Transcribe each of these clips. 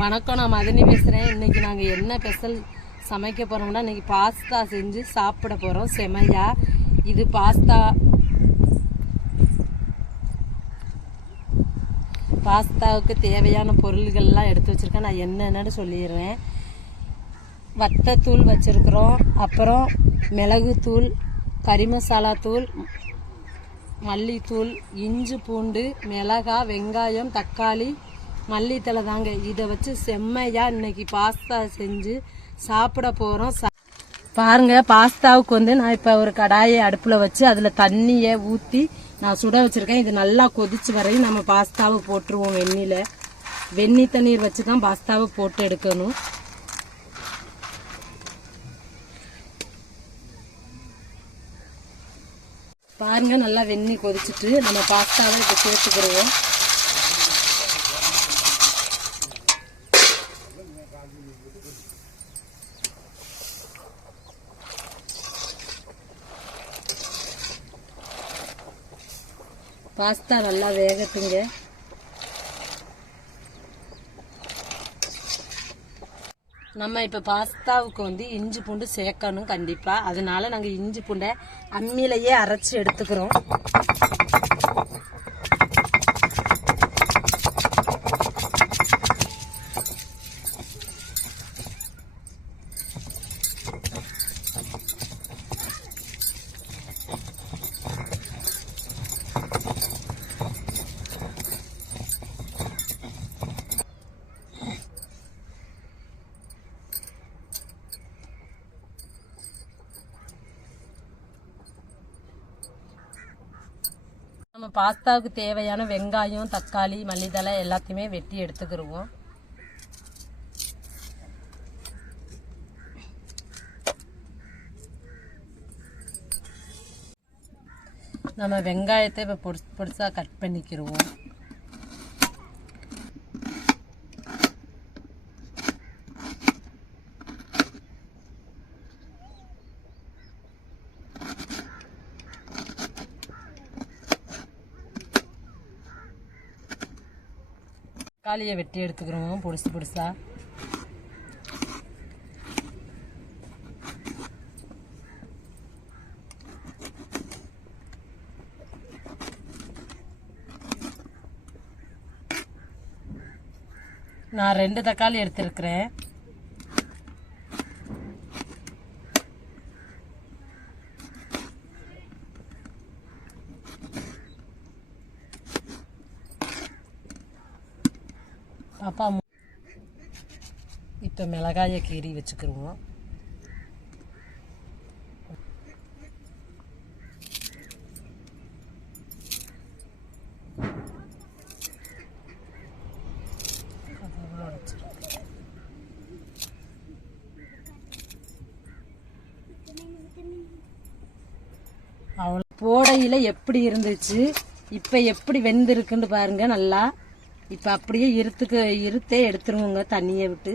வணக்கம் நான் மதனி பேசுகிறேன் இன்றைக்கி நாங்கள் என்ன ஸ்பெஷல் சமைக்க போகிறோம்னா இன்றைக்கி பாஸ்தா செஞ்சு சாப்பிட போகிறோம் செமையா. இது பாஸ்தா பாஸ்தாவுக்கு தேவையான பொருள்கள்லாம் எடுத்து வச்சுருக்கேன். நான் என்னென்னு சொல்லிடுறேன். வத்தத்தூள் வச்சுருக்குறோம். அப்புறம் மிளகுத்தூள் கறி மசாலா தூள் மல்லித்தூள் இஞ்சி பூண்டு மிளகா வெங்காயம் தக்காளி மல்லித்தலை தாங்க இதை வச்சு செம்மையாக இன்னைக்கு பாஸ்தா செஞ்சு சாப்பிட போகிறோம் பாருங்க பாஸ்தாவுக்கு வந்து நான் இப்போ ஒரு கடாயை அடுப்பில் வச்சு அதில் தண்ணியை ஊற்றி நான் சுட வச்சுருக்கேன். இது நல்லா கொதிச்சு வரையும் நம்ம பாஸ்தாவை போட்டுருவோம் வெந்நில வெந்நி தண்ணீர் வச்சு தான் பாஸ்தாவை போட்டு எடுக்கணும். பாருங்க நல்லா வெந்நி கொதிச்சுட்டு நம்ம பாஸ்தாவை இப்போ சேர்த்துக்கிடுவோம். பாஸ்தா நல்லா வேகட்டுங்க. நம்ம இப்போ பாஸ்தாவுக்கு வந்து இஞ்சி பூண்டு சேர்க்கணும் கண்டிப்பாக அதனால நாங்கள் இஞ்சி பூண்டை அம்மியிலையே அரைச்சி எடுத்துக்கிறோம். பாஸ்தாவுக்கு தேவையான வெங்காயம் தக்காளி மல்லித்தலை எல்லாத்தையுமே வெட்டி எடுத்துக்கிடுவோம் நம்ம வெங்காயத்தை இப்போ பொடிசு பொடிசாக கட் பண்ணிக்கிடுவோம் தக்காளியை வெட்டி எடுத்துக்கிறோம் பொடிசு பொடிசா. நான் ரெண்டு தக்காளி எடுத்திருக்கிறேன். அப்பா இப்போ மிளகாயை கீறி வச்சுக்கிருவோம். அவ்வளோ போடையில் எப்படி இருந்துச்சு? இப்போ எப்படி வெந்திருக்குன்னு பாருங்கள் நல்லா. இப்போ அப்படியே இருத்துக்கு இருத்தே எடுத்துருவோங்க தண்ணியை விட்டு.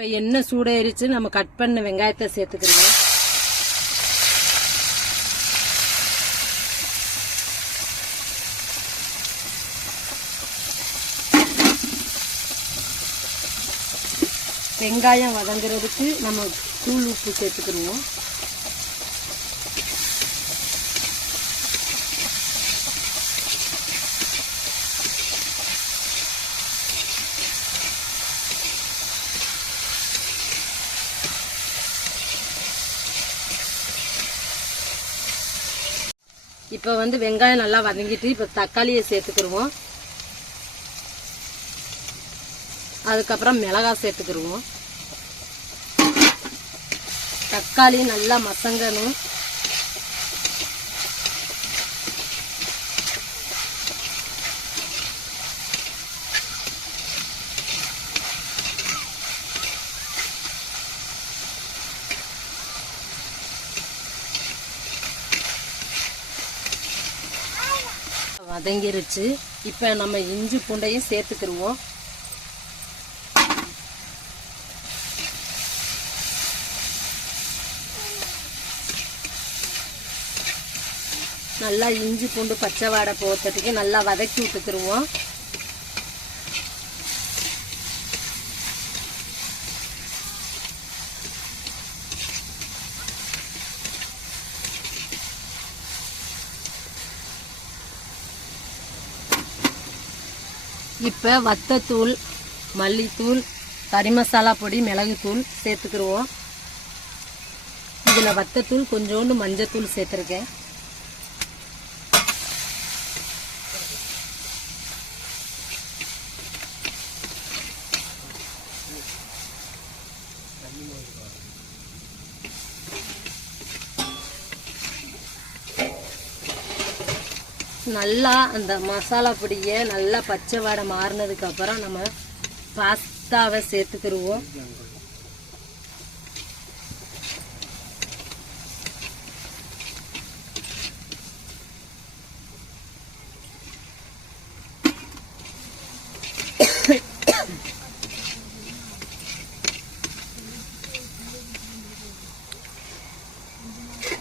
இப்போ எண்ணெய் சூடேறிச்சு நம்ம கட் பண்ண வெங்காயத்தை சேர்த்துக்கிறோம் வெங்காயம் வதங்குறதுக்கு நம்ம தூள் உப்பு சேர்த்துக்கிடுவோம். இப்போ வந்து வெங்காயம் நல்லா வதங்கிட்டு இப்போ தக்காளியை சேர்த்துக்கிடுவோம் அதுக்கப்புறம் மிளகாய் சேர்த்துக்கிடுவோம் தக்காளி நல்லா மசங்கணும். வதங்கிருச்சு. இப்போ நம்ம இஞ்சி பூண்டையும் சேர்த்துக்கிருவோம். நல்லா இஞ்சி பூண்டு பச்சை வாடை போகிறதுக்கு நல்லா வதக்கி விட்டுக்கிருவோம். இப்போ வத்தத்தூள் மல்லித்தூள் கறி மசாலா பொடி மிளகுத்தூள் சேர்த்துக்கிடுவோம் இதில் வத்தத்தூள் கொஞ்சோண்டு மஞ்சத்தூள் சேர்த்துருக்கேன். நல்லா அந்த மசாலா பொடியை நல்லா பச்சை வாடை மாறினதுக்கப்புறம் நம்ம பாஸ்தாவை சேர்த்துக்கிருவோம்.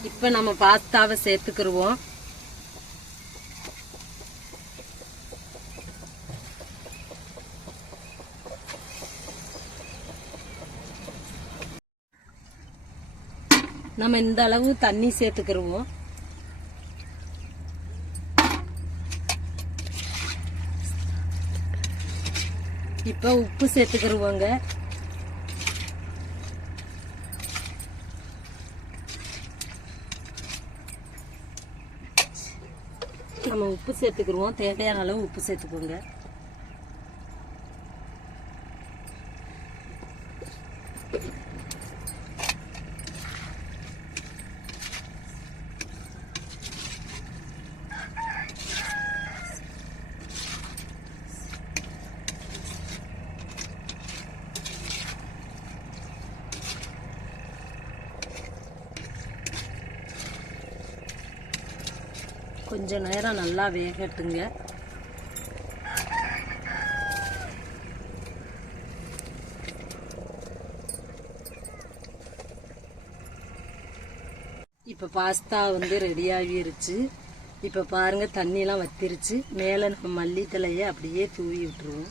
இப்போ நம்ம பாஸ்தாவை சேர்த்துக்கிருவோம். நம்ம இந்த அளவு தண்ணி சேர்த்துக்கிடுவோம் இப்போ உப்பு சேர்த்துக்கிடுவோங்க நம்ம உப்பு சேர்த்துக்கிடுவோம் தேவையான அளவு உப்பு சேர்த்துக்கோங்க. கொஞ்ச நேரம் நல்லா வேகட்டுங்க. இப்போ பாஸ்தா வந்து ரெடி ஆகிருச்சு. இப்போ பாருங்கள் தண்ணியெலாம் வத்திருச்சு. மேலே நம்ம மல்லித்தலையை அப்படியே தூவி விட்டுருவோம்.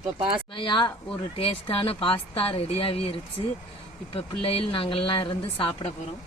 இப்போ பாஸ்மையா ஒரு டேஸ்டான பாஸ்தா ரெடியாகிருச்சு இப்போ பிள்ளைகள் நாங்கள்லாம் இருந்து சாப்பிட போகிறோம்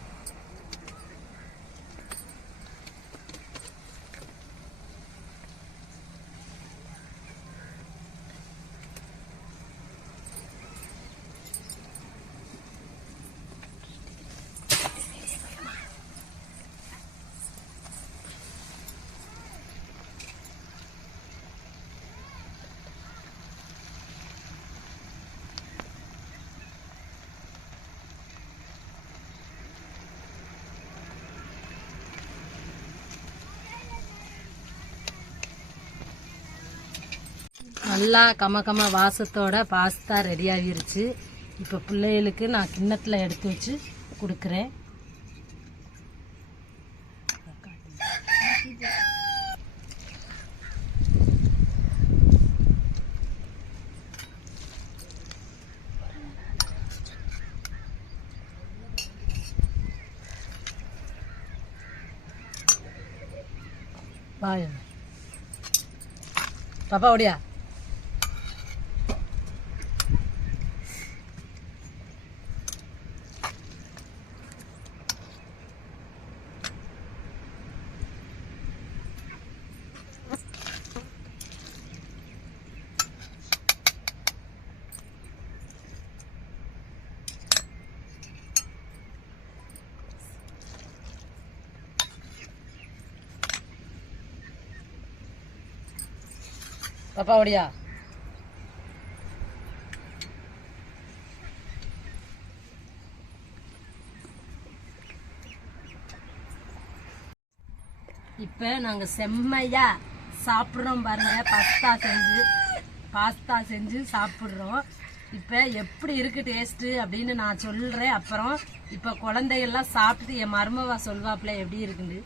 நல்லா கம கம வாசத்தோட பாஸ்தா ரெடி ஆகிருச்சு. இப்போ பிள்ளைகளுக்கு நான் கிண்ணத்தில் எடுத்து வச்சு கொடுக்குறேன். பாப்பா ஒடியா பாப்பா ஓடியா? இப்போ நாங்கள் செம்மையா சாப்பிட்றோம் பாருங்க. பாஸ்தா செஞ்சு பாஸ்தா செஞ்சு சாப்பிட்றோம். இப்போ எப்படி இருக்கு டேஸ்ட்டு அப்படின்னு நான் சொல்கிறேன் அப்புறம் இப்போ குழந்தைகள்லாம் சாப்பிட்டுட்டு என் மருமவா சொல்வாப்புல எப்படி இருக்குன்னு.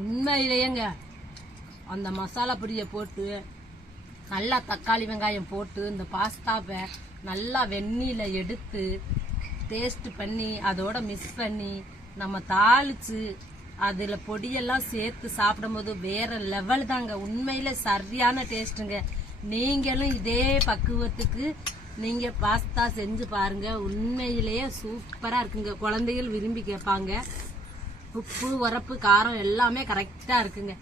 உண்மையிலேயேங்க. அந்த மசாலா பொடியை போட்டு நல்லா தக்காளி வெங்காயம் போட்டு இந்த பாஸ்தாவை நல்லா வெந்நீல எடுத்து டேஸ்ட் பண்ணி அதோட மிக்ஸ் பண்ணி நம்ம தாளித்து அதில் பொடியெல்லாம் சேர்த்து சாப்பிடும்போது வேறு லெவல் தாங்க. உண்மையில் சரியான டேஸ்ட்டுங்க நீங்களும் இதே பக்குவத்துக்கு நீங்கள் பாஸ்தா செஞ்சு பாருங்க. உண்மையிலேயே சூப்பராக இருக்குங்க. குழந்தைகள் விரும்பி கேட்பாங்க. உப்பு உரப்பு காரம் எல்லாமே கரெக்டா இருக்குங்க.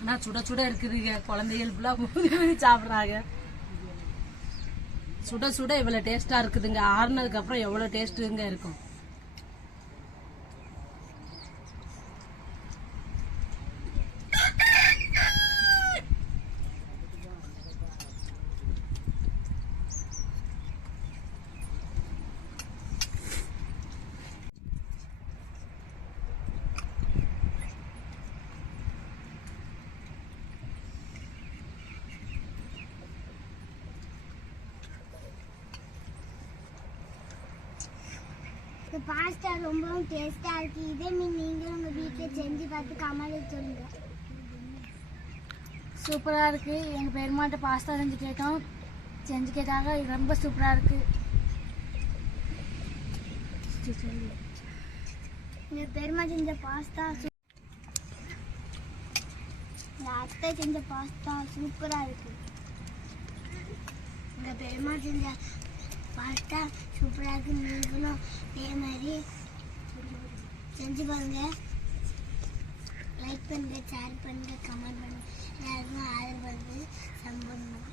ஆனா சுட சுட இருக்குதுங்க. குழந்தைகள் ஃபுல்லாக ஊதி சாப்பிட்றாங்க. சுட சுட இவ்வளோ டேஸ்டா இருக்குதுங்க. ஆறுனதுக்கு அப்புறம் எவ்வளோ டேஸ்ட்டுங்க இருக்கும். இந்த பாஸ்தா ரொம்பவும் டேஸ்டா இருக்கு. இதே மீன் நீங்களும் உங்க வீட்டில் செஞ்சு பார்த்து கமலுக்கு சொல்லுங்க. சூப்பராக இருக்குது எங்கள் பெருமாட்ட பாஸ்தா செஞ்சு கேட்டோம். செஞ்சு கேட்டாங்க. ரொம்ப சூப்பராக இருக்குது எங்க பெருமா செஞ்ச பாஸ்தா சூ- எங்க அத்தை செஞ்ச பாஸ்தா சூப்பரா இருக்கு. எங்க பெருமா செஞ்ச பார்த்தா சூப்பராக இருக்கு. நீங்களும் இதே மாதிரி செஞ்சு பாருங்க. லைக் பண்ணுங்க ஷேர் பண்ணுங்க கமெண்ட் பண்ணுங்க. எல்லாருக்கும் ஆதரவு வந்து சம்பந்தம்.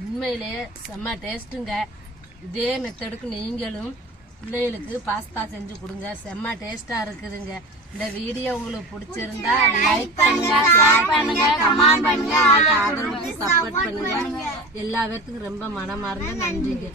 உண்மையிலேயே செம்ம டேஸ்ட்டுங்க இதே மெத்தடுக்கு நீங்களும் பிள்ளைகளுக்கு பாஸ்தா செஞ்சு கொடுங்க. செம்ம டேஸ்ட்டாக இருக்குதுங்க. இந்த வீடியோ உங்களுக்கு பிடிச்சிருந்தா லைக் பண்ணுங்க ஷேர் பண்ணுங்க கமெண்ட் பண்ணுங்க ஆதரவுக்கு சப்போர்ட் பண்ணுங்க. எல்லா பேர்த்துக்கும் ரொம்ப மனமார்ந்த நன்றிங்க